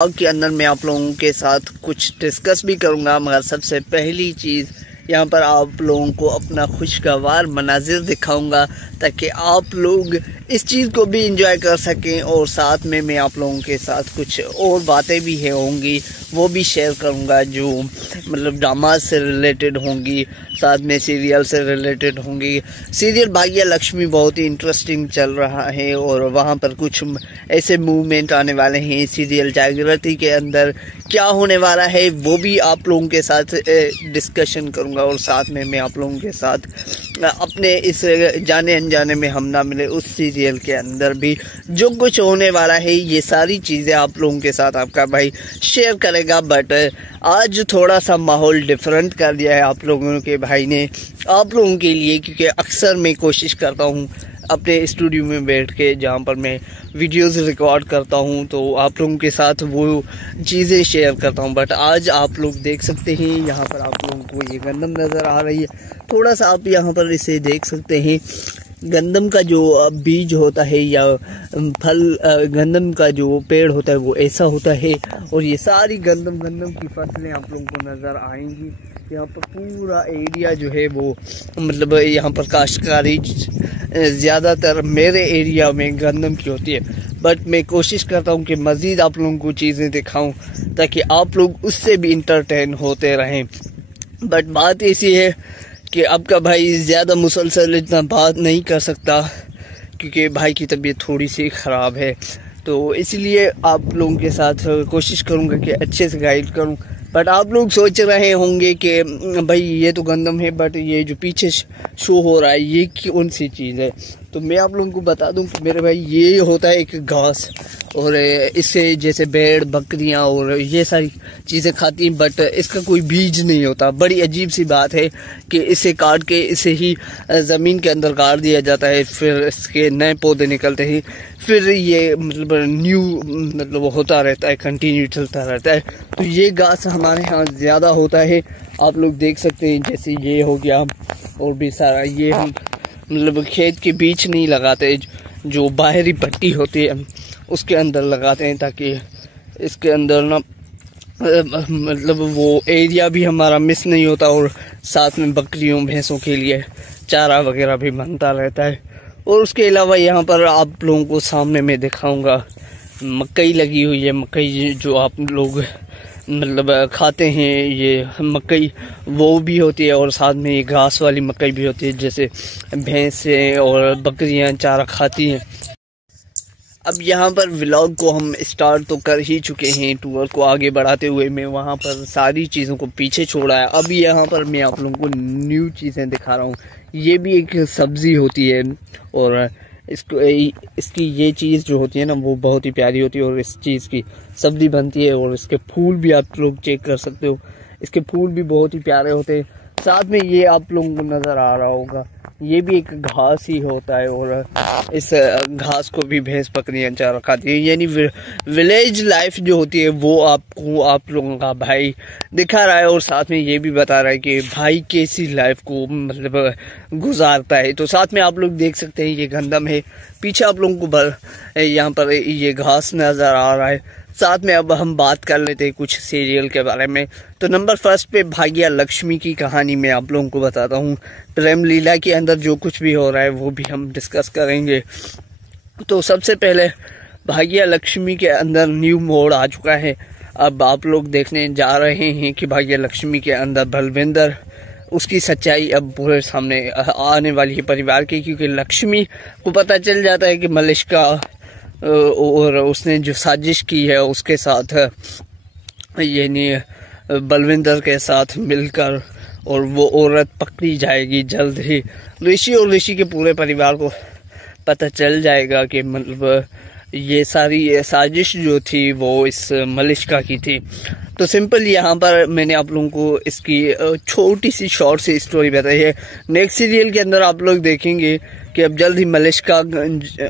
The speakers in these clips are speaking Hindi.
ब्लॉग के अंदर मैं आप लोगों के साथ कुछ डिस्कस भी करूंगा, मगर सबसे पहली चीज़ यहाँ पर आप लोगों को अपना खुशगवार मनाजिर दिखाऊंगा ताकि आप लोग इस चीज़ को भी इंजॉय कर सकें। और साथ में मैं आप लोगों के साथ कुछ और बातें भी होंगी, वो भी शेयर करूँगा जो मतलब ड्रामा से रिलेटेड होंगी, साथ में सीरियल से रिलेटेड होंगी। सीरियल भाग्य लक्ष्मी बहुत ही इंटरेस्टिंग चल रहा है और वहाँ पर कुछ ऐसे मूवमेंट आने वाले हैं। सीरियल जागृति के अंदर क्या होने वाला है वो भी आप लोगों के साथ डिस्कशन करूँगा। और साथ में मैं आप लोगों के साथ अपने इस जाने अनजाने में हम ना मिले उस सीरियल के अंदर भी जो कुछ होने वाला है, ये सारी चीज़ें आप लोगों के साथ आपका भाई शेयर करेगा। बट आज थोड़ा सा माहौल डिफरेंट कर दिया है आप लोगों के भाई ने आप लोगों के लिए, क्योंकि अक्सर मैं कोशिश करता हूँ अपने स्टूडियो में बैठ के जहाँ पर मैं वीडियोस रिकॉर्ड करता हूँ तो आप लोगों के साथ वो चीज़ें शेयर करता हूँ। बट आज आप लोग देख सकते हैं यहाँ पर आप लोगों को ये गंदम नज़र आ रही है, थोड़ा सा आप यहाँ पर इसे देख सकते हैं। गंदम का जो बीज होता है या फल, गंदम का जो पेड़ होता है वो ऐसा होता है और ये सारी गंदम की फसलें आप लोगों को नज़र आएंगी। यहाँ पर पूरा एरिया जो है वो मतलब यहाँ पर काश्तकारी ज़्यादातर मेरे एरिया में गंदम की होती है। बट मैं कोशिश करता हूँ कि मज़ीद आप लोगों को चीज़ें दिखाऊँ ताकि आप लोग उससे भी इंटरटेन होते रहें। बट बात ऐसी है कि आपका भाई ज़्यादा मुसलसल इतना बात नहीं कर सकता क्योंकि भाई की तबीयत थोड़ी सी ख़राब है, तो इसलिए आप लोगों के साथ कोशिश करूँगा कि अच्छे से गाइड करूँ। बट आप लोग सोच रहे होंगे कि भाई ये तो गंदम है, बट ये जो पीछे शो हो रहा है ये कौन सी चीज़ है? तो मैं आप लोगों को बता दूं कि मेरे भाई ये होता है एक घास, और इससे जैसे भेड़ बकरियां और ये सारी चीज़ें खाती हैं, बट इसका कोई बीज नहीं होता। बड़ी अजीब सी बात है कि इसे काट के इसे ही ज़मीन के अंदर गाड़ दिया जाता है, फिर इसके नए पौधे निकलते हैं, फिर ये मतलब न्यू मतलब होता रहता है, कंटिन्यू चलता रहता है। तो ये घास हमारे यहाँ ज़्यादा होता है, आप लोग देख सकते हैं। जैसे ये हो गया और भी सारा, ये हम मतलब खेत के बीच नहीं लगाते, जो बाहरी पट्टी होती है उसके अंदर लगाते हैं ताकि इसके अंदर ना मतलब वो एरिया भी हमारा मिस नहीं होता और साथ में बकरियों भैंसों के लिए चारा वगैरह भी बनता रहता है। और उसके अलावा यहाँ पर आप लोगों को सामने में दिखाऊंगा मकई लगी हुई है। मकई जो आप लोग मतलब खाते हैं, ये मकई वो भी होती है और साथ में ये घास वाली मकई भी होती है, जैसे भैंसें और बकरियां चारा खाती हैं। अब यहाँ पर व्लॉग को हम स्टार्ट तो कर ही चुके हैं, टूर को आगे बढ़ाते हुए मैं वहाँ पर सारी चीज़ों को पीछे छोड़ा है। अब यहाँ पर मैं आप लोगों को न्यू चीज़ें दिखा रहा हूँ। ये भी एक सब्ज़ी होती है और इसकी ये चीज़ जो होती है ना वो बहुत ही प्यारी होती है और इस चीज़ की सब्ज़ी बनती है। और इसके फूल भी आप लोग चेक कर सकते हो, इसके फूल भी बहुत ही प्यारे होते हैं। साथ में ये आप लोगों को नज़र आ रहा होगा, ये भी एक घास ही होता है और इस घास को भी भैंस बकरियां चारा खाती है। यानी विलेज लाइफ जो होती है वो आपको आप लोगों का भाई दिखा रहा है और साथ में ये भी बता रहा है कि भाई कैसी लाइफ को मतलब गुजारता है। तो साथ में आप लोग देख सकते हैं ये गंदम है, पीछे आप लोगों को यहाँ पर ये घास नज़र आ रहा है। साथ में अब हम बात कर लेते हैं कुछ सीरियल के बारे में। तो नंबर फर्स्ट पे भाग्य लक्ष्मी की कहानी मैं आप लोगों को बताता हूँ। प्रेम लीला के अंदर जो कुछ भी हो रहा है वो भी हम डिस्कस करेंगे। तो सबसे पहले भाग्य लक्ष्मी के अंदर न्यू मोड़ आ चुका है। अब आप लोग देखने जा रहे हैं कि भाग्य लक्ष्मी के अंदर बलविंदर, उसकी सच्चाई अब पूरे सामने आने वाली है परिवार की, क्योंकि लक्ष्मी को पता चल जाता है कि मलिष्का और उसने जो साजिश की है उसके साथ यानी बलविंदर के साथ मिलकर, और वो औरत पकड़ी जाएगी जल्द ही। ऋषि और ऋषि के पूरे परिवार को पता चल जाएगा कि मतलब ये सारी साजिश जो थी वो इस मलिष्का की थी। तो सिंपल यहाँ पर मैंने आप लोगों को इसकी छोटी सी शॉर्ट सी स्टोरी बताई है। नेक्स्ट सीरियल के अंदर आप लोग देखेंगे कि अब जल्द ही मलिष्का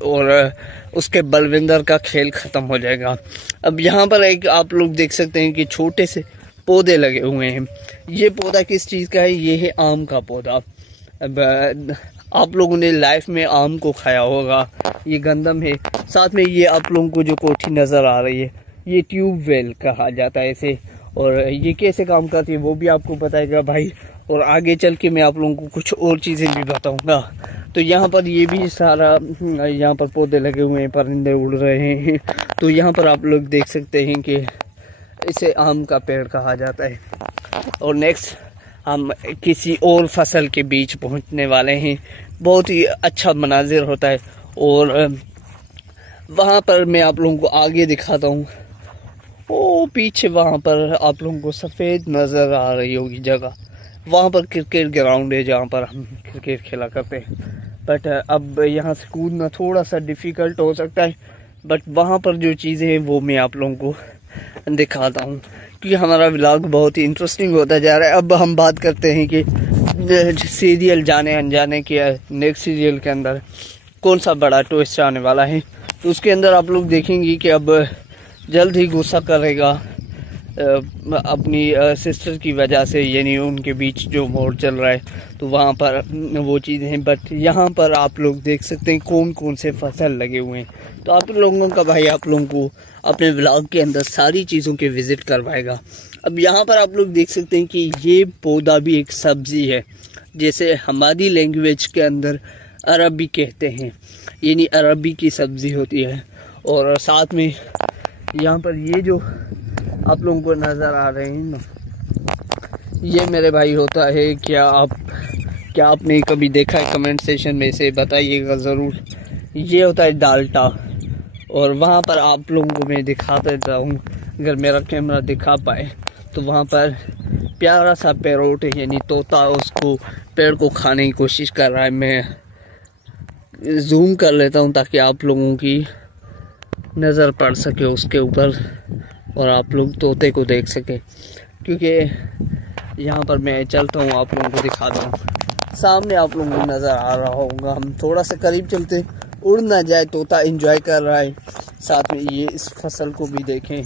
और उसके बलविंदर का खेल ख़त्म हो जाएगा। अब यहाँ पर एक आप लोग देख सकते हैं कि छोटे से पौधे लगे हुए हैं। ये पौधा किस चीज़ का है? ये है आम का पौधा। अब आप लोगों ने लाइफ में आम को खाया होगा, ये गंदम है। साथ में ये आप लोगों को जो कोठी नज़र आ रही है ये ट्यूबवेल कहा जाता है इसे। और ये कैसे काम करती है वो भी आपको बताएगा भाई, और आगे चल के मैं आप लोगों को कुछ और चीज़ें भी बताऊंगा। तो यहाँ पर ये भी सारा यहाँ पर पौधे लगे हुए हैं, परिंदे उड़ रहे हैं। तो यहाँ पर आप लोग देख सकते हैं कि इसे आम का पेड़ कहा जाता है। और नेक्स्ट हम किसी और फसल के बीच पहुँचने वाले हैं। बहुत ही अच्छा मनाजिर होता है, और वहाँ पर मैं आप लोगों को आगे दिखाता हूँ। ओ पीछे वहाँ पर आप लोगों को सफ़ेद नज़र आ रही होगी जगह, वहाँ पर क्रिकेट ग्राउंड है जहाँ पर हम क्रिकेट खेला करते हैं। बट अब यहाँ से कूदना थोड़ा सा डिफ़िकल्ट हो सकता है, बट वहाँ पर जो चीज़ें हैं वो मैं आप लोगों को दिखाता हूँ, क्योंकि हमारा व्लॉग बहुत ही इंटरेस्टिंग होता जा रहा है। अब हम बात करते हैं कि सीरियल जाने अनजाने के नेक्स्ट सीरियल के अंदर कौन सा बड़ा ट्विस्ट आने वाला है। तो उसके अंदर आप लोग देखेंगे कि अब जल्द ही गुस्सा करेगा अपनी सिस्टर की वजह से, यानी उनके बीच जो मोड़ चल रहा है, तो वहाँ पर वो चीज़ें हैं। बट यहाँ पर आप लोग देख सकते हैं कौन कौन से फसल लगे हुए हैं। तो आप लोगों का भाई आप लोगों को अपने व्लॉग के अंदर सारी चीज़ों के विज़िट करवाएगा। अब यहाँ पर आप लोग देख सकते हैं कि ये पौधा भी एक सब्ज़ी है, जैसे हमारी लैंग्वेज के अंदर अरबी कहते हैं, यानी अरबी की सब्ज़ी होती है। और साथ में यहाँ पर ये जो आप लोगों को नज़र आ रहे हैं ना, ये मेरे भाई होता है। क्या आपने कभी देखा है? कमेंट सेशन में से बताइएगा ज़रूर। ये होता है डाल्टा। और वहाँ पर आप लोगों को मैं दिखा देता हूँ, अगर मेरा कैमरा दिखा पाए तो वहाँ पर प्यारा सा पैरोट है, यानी तोता, उसको पेड़ को खाने की कोशिश कर रहा है। मैं जूम कर लेता हूँ ताकि आप लोगों की नज़र पड़ सके उसके ऊपर और आप लोग तोते को देख सके, क्योंकि यहाँ पर मैं चलता हूँ आप लोगों को दिखाता हूँ। सामने आप लोगों को नज़र आ रहा होगा, हम थोड़ा सा करीब चलते, उड़ ना जाए। तोता एंजॉय कर रहा है। साथ में ये इस फसल को भी देखें,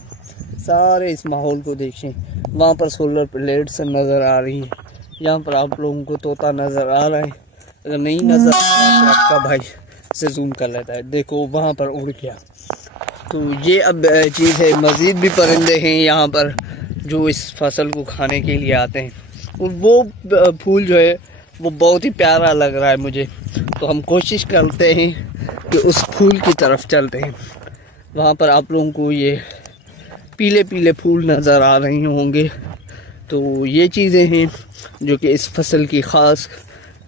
सारे इस माहौल को देखें। वहाँ पर सोलर प्लेट्स नज़र आ रही है, यहाँ पर आप लोगों को तोता नज़र आ रहा है। अगर नहीं नज़र आ रहा तो आपका भाई से जूम कर लेता है। देखो वहाँ पर उड़ गया। तो ये अब चीज़ है। मज़ीद भी परिंदे हैं यहाँ पर जो इस फसल को खाने के लिए आते हैं, और वो फूल जो है वो बहुत ही प्यारा लग रहा है मुझे। तो हम कोशिश करते हैं कि उस फूल की तरफ चलते हैं। वहाँ पर आप लोगों को ये पीले पीले फूल नज़र आ रहे होंगे। तो ये चीज़ें हैं जो कि इस फसल की ख़ास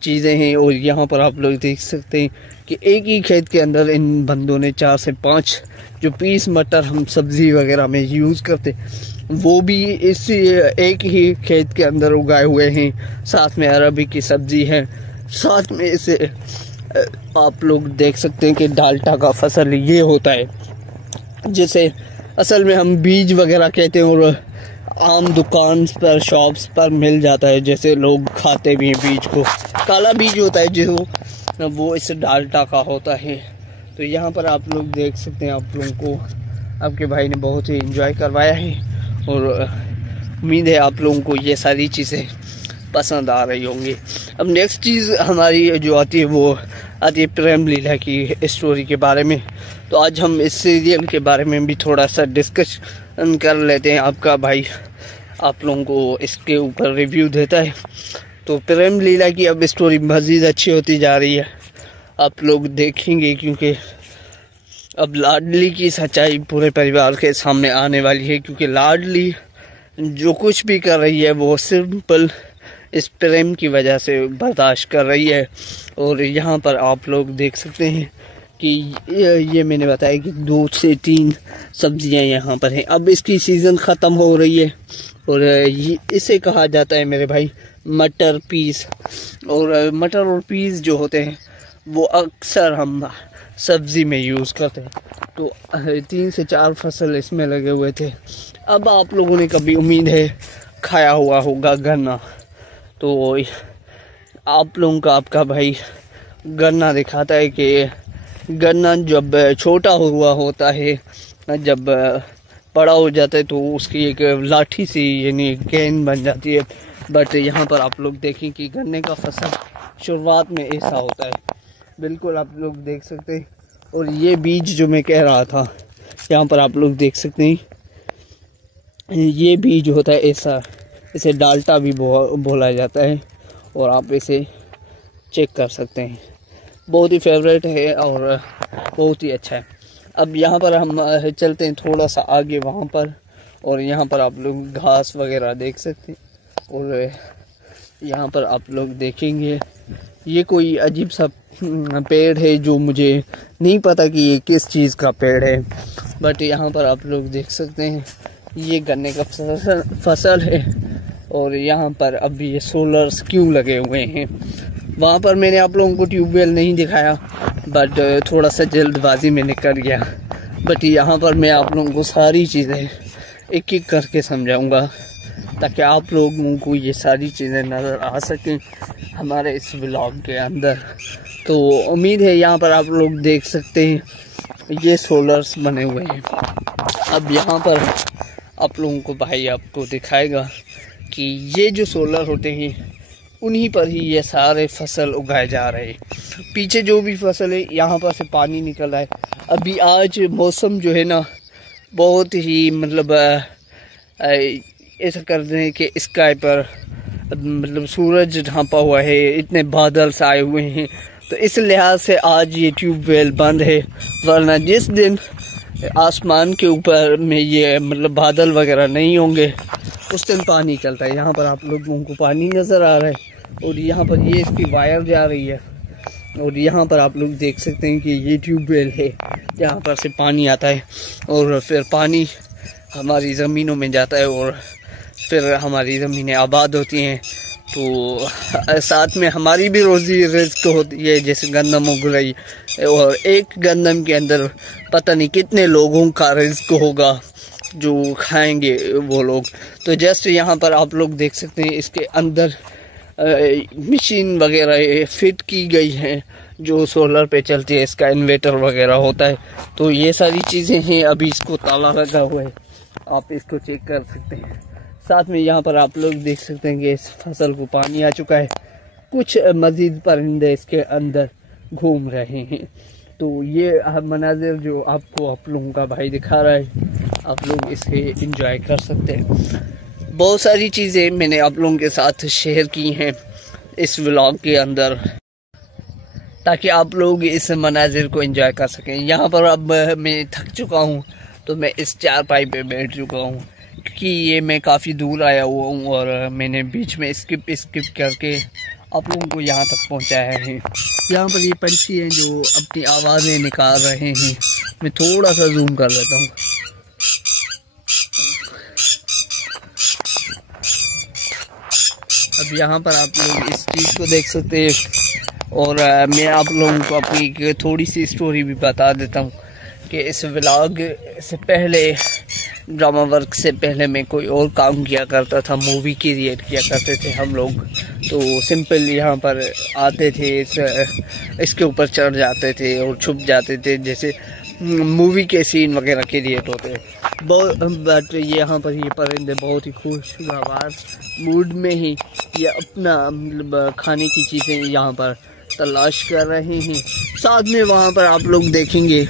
चीज़ें हैं। और यहाँ पर आप लोग देख सकते हैं कि एक ही खेत के अंदर इन बंदों ने 4 से 5 जो पीस मटर हम सब्ज़ी वगैरह में यूज़ करते, वो भी इस एक ही खेत के अंदर उगाए हुए हैं। साथ में अरबी की सब्ज़ी है, साथ में इसे आप लोग देख सकते हैं कि डाल्टा का फसल ये होता है, जिसे असल में हम बीज वगैरह कहते हैं, और आम दुकान पर शॉप्स पर मिल जाता है, जैसे लोग खाते भी हैं बीज को। काला बीज होता है जो वो इस डाल्टा का होता है। तो यहाँ पर आप लोग देख सकते हैं, आप लोगों को आपके भाई ने बहुत ही एंजॉय करवाया है, और उम्मीद है आप लोगों को ये सारी चीज़ें पसंद आ रही होंगी। अब नेक्स्ट चीज़ हमारी जो आती है वो आती है प्रेम लीला की स्टोरी के बारे में। तो आज हम इस सीरियल के बारे में भी थोड़ा सा डिस्कशन कर लेते हैं। आपका भाई आप लोगों को इसके ऊपर रिव्यू देता है। तो प्रेम लीला की अब स्टोरी मज़ीद अच्छी होती जा रही है, आप लोग देखेंगे, क्योंकि अब लाडली की सच्चाई पूरे परिवार के सामने आने वाली है। क्योंकि लाडली जो कुछ भी कर रही है वो सिंपल इस प्रेम की वजह से बर्दाश्त कर रही है। और यहाँ पर आप लोग देख सकते हैं कि ये मैंने बताया कि 2 से 3 सब्जियां यहाँ पर हैं। अब इसकी सीज़न ख़त्म हो रही है, और इसे कहा जाता है मेरे भाई मटर पीस। और मटर और पीस जो होते हैं वो अक्सर हम सब्ज़ी में यूज़ करते हैं। तो 3 से 4 फसल इसमें लगे हुए थे। अब आप लोगों ने कभी उम्मीद है खाया हुआ होगा गन्ना, तो आप लोगों का आपका भाई गन्ना दिखाता है कि गन्ना जब छोटा हुआ होता है, जब बड़ा हो जाता है तो उसकी एक लाठी सी यानी गेंद बन जाती है। बट यहाँ पर आप लोग देखें कि गन्ने का फसल शुरुआत में ऐसा होता है, बिल्कुल आप लोग देख सकते हैं। और ये बीज जो मैं कह रहा था, यहाँ पर आप लोग देख सकते हैं ये बीज होता है ऐसा, इसे डाल्टा भी बोला जाता है और आप इसे चेक कर सकते हैं। बहुत ही फेवरेट है और बहुत ही अच्छा है। अब यहाँ पर हम चलते हैं थोड़ा सा आगे वहाँ पर, और यहाँ पर आप लोग घास वगैरह देख सकते हैं। और यहाँ पर आप लोग देखेंगे ये कोई अजीब सा पेड़ है जो मुझे नहीं पता कि ये किस चीज़ का पेड़ है, बट यहाँ पर आप लोग देख सकते हैं ये गन्ने का फसल है। और यहाँ पर अभी ये सोलर्स क्यों लगे हुए हैं। वहाँ पर मैंने आप लोगों को ट्यूबवेल नहीं दिखाया, बट थोड़ा सा जल्दबाजी में निकल गया। बट यहाँ पर मैं आप लोगों को सारी चीज़ें एक एक करके समझाऊंगा ताकि आप लोगों को ये सारी चीज़ें नज़र आ सकें हमारे इस व्लॉग के अंदर। तो उम्मीद है यहाँ पर आप लोग देख सकते हैं ये सोलर्स बने हुए हैं। अब यहाँ पर आप लोगों को भाई आपको दिखाएगा कि ये जो सोलर होते हैं उन्हीं पर ही ये सारे फसल उगाए जा रहे हैं। पीछे जो भी फसल है यहाँ पर से पानी निकल रहा है। अभी आज मौसम जो है ना बहुत ही मतलब ऐसा कर रहे हैं कि स्काई पर मतलब सूरज ढांपा हुआ है, इतने बादल आए हुए हैं। तो इस लिहाज से आज ये ट्यूबवेल बंद है, वरना जिस दिन आसमान के ऊपर में ये मतलब बादल वगैरह नहीं होंगे उस दिन पानी चलता है। यहाँ पर आप लोगों को पानी नज़र आ रहा है और यहाँ पर ये इसकी वायर जा रही है। और यहाँ पर आप लोग देख सकते हैं कि ये ट्यूबवेल है, यहाँ पर से पानी आता है और फिर पानी हमारी ज़मीनों में जाता है और फिर हमारी ज़मीनें आबाद होती हैं। तो साथ में हमारी भी रोज़ी रिज़्क होती है, जैसे गंदम उग रही, और एक गंदम के अंदर पता नहीं कितने लोगों का रिज़्क होगा जो खाएंगे वो लोग। तो जस्ट यहाँ पर आप लोग देख सकते हैं इसके अंदर मशीन वगैरह फिट की गई हैं जो सोलर पे चलती है, इसका इन्वर्टर वगैरह होता है। तो ये सारी चीज़ें हैं। अभी इसको ताला लगा हुआ है, आप इसको चेक कर सकते हैं। साथ में यहाँ पर आप लोग देख सकते हैं कि इस फसल को पानी आ चुका है, कुछ मज़ीद परिंदे इसके अंदर घूम रहे हैं। तो ये मनाजिर जो आपको आप लोगों का भाई दिखा रहा है, आप लोग इसे एंजॉय कर सकते हैं। बहुत सारी चीज़ें मैंने आप लोगों के साथ शेयर की हैं इस व्लॉग के अंदर ताकि आप लोग इस मनाजिर को एंजॉय कर सकें। यहाँ पर अब मैं थक चुका हूँ तो मैं इस चारपाई पे बैठ चुका हूँ क्योंकि ये मैं काफ़ी दूर आया हुआ हूँ और मैंने बीच में स्किप करके आप लोगों को यहाँ तक पहुँचाया है। यहाँ पर ये पंछी हैं जो अपनी आवाज़ें निकाल रहे हैं। मैं थोड़ा सा जूम कर लेता हूँ। अब यहाँ पर आप लोग इस चीज़ को देख सकते हैं और मैं आप लोगों को अपनी थोड़ी सी स्टोरी भी बता देता हूँ कि इस व्लॉग से पहले, ड्रामा वर्क से पहले मैं कोई और काम किया करता था, मूवी क्रिएट किया करते थे हम लोग। तो सिंपल यहाँ पर आते थे, इसके ऊपर चढ़ जाते थे और छुप जाते थे, जैसे मूवी के सीन वगैरह क्रिएट होते हैं। बट यहाँ पर ये परिंदे बहुत ही खुशगवार मूड में ही ये अपना मतलब खाने की चीज़ें यहाँ पर तलाश कर रहे हैं। साथ में वहाँ पर आप लोग देखेंगे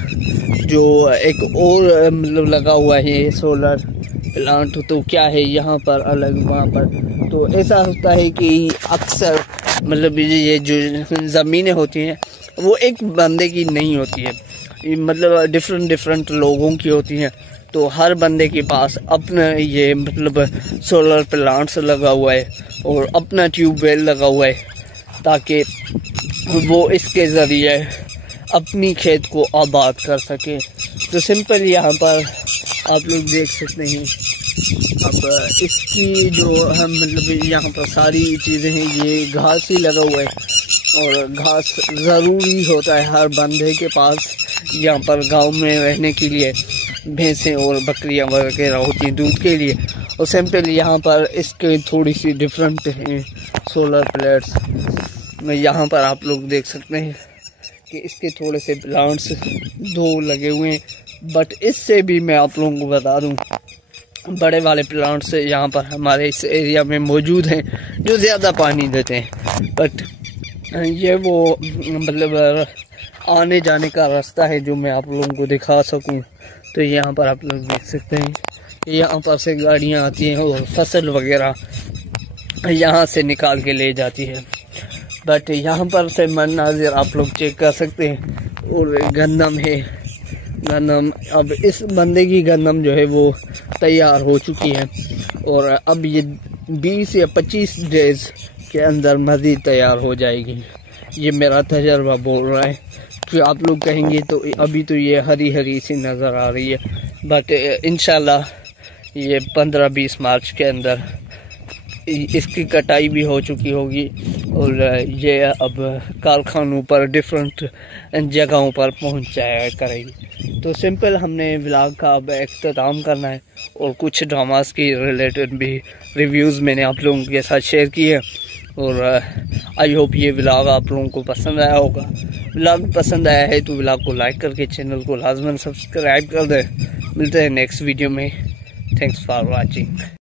जो एक और मतलब लगा हुआ है सोलर प्लांट। तो क्या है यहाँ पर अलग, वहाँ पर तो ऐसा होता है कि अक्सर मतलब ये जो ज़मीनें होती हैं वो एक बंदे की नहीं होती है, मतलब डिफरेंट लोगों की होती हैं। तो हर बंदे के पास अपना ये मतलब सोलर प्लांट्स लगा हुआ है और अपना ट्यूबवेल लगा हुआ है ताकि वो इसके ज़रिए अपनी खेत को आबाद कर सके। तो सिंपल यहाँ पर आप लोग देख सकते हैं। अब इसकी जो हम मतलब यहाँ पर सारी चीज़ें हैं, ये घास ही लगा हुआ है और घास ज़रूरी होता है हर बंदे के पास। यहाँ पर गांव में रहने के लिए भैंसें और बकरियाँ वगैरह होती हैं दूध के लिए। और सिंपल यहाँ पर इसके थोड़ी सी डिफरेंट हैं सोलर प्लेट्स। यहाँ पर आप लोग देख सकते हैं कि इसके थोड़े से प्लांट्स दो लगे हुए हैं, बट इससे भी मैं आप लोगों को बता दूं बड़े वाले प्लांट्स यहाँ पर हमारे इस एरिया में मौजूद हैं जो ज़्यादा पानी देते हैं। बट ये वो मतलब आने जाने का रास्ता है जो मैं आप लोगों को दिखा सकूं। तो यहाँ पर आप लोग देख सकते हैं यहाँ पर से गाड़ियाँ आती हैं और फसल वगैरह यहाँ से निकाल के ले जाती है। बट यहाँ पर से मंज़र आप लोग चेक कर सकते हैं। और गंदम है, गंदम अब इस बंदे की गंदम जो है वो तैयार हो चुकी है और अब ये 20 या 25 डेज़ के अंदर मज़ीद तैयार हो जाएगी। ये मेरा तजर्बा बोल रहा है कि आप लोग कहेंगे तो अभी तो ये हरी हरी सी नज़र आ रही है, बट इंशाल्लाह ये 15-20 मार्च के अंदर इसकी कटाई भी हो चुकी होगी और ये अब कारखानों पर डिफरेंट जगहों पर पहुंच जाया करेगी। तो सिंपल हमने व्लॉग का अब अख्ताम करना है और कुछ ड्रामास की रिलेटेड भी रिव्यूज़ मैंने आप लोगों के साथ शेयर किए और आई होप ये व्लॉग आप लोगों को पसंद आया होगा। व्लॉग पसंद आया है तो व्लॉग को लाइक करके चैनल को लाजमन सब्सक्राइब कर दें। मिलते हैं नेक्स्ट वीडियो में। Thanks for watching.